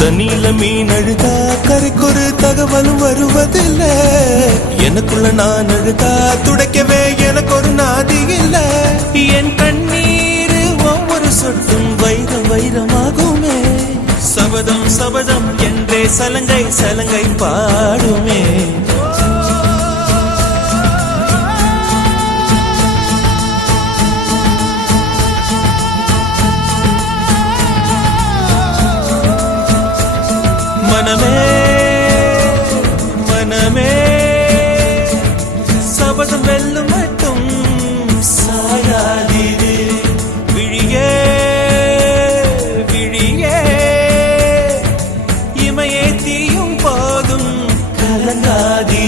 தண்ணியில மீன் அழுதா கரைக்கொரு தகவலும் வருவதில்ல. எனக்குள்ள நான் அழுதா துடைக்கவே எனக்கு ஒரு நாதி இல்ல. என் கண்ணீர் ஒவ்வொரு சொட்டும் வைரம் வைரமாகுமே. சபதம் சபதம் என்றே சலங்கை சலங்கை பாடுமே. மனமே மனமே சபதம் வெல்லும் மட்டும் சாயாதீரே. விழியே விழியே இமையே தீயும் போதும் கலங்காதீ.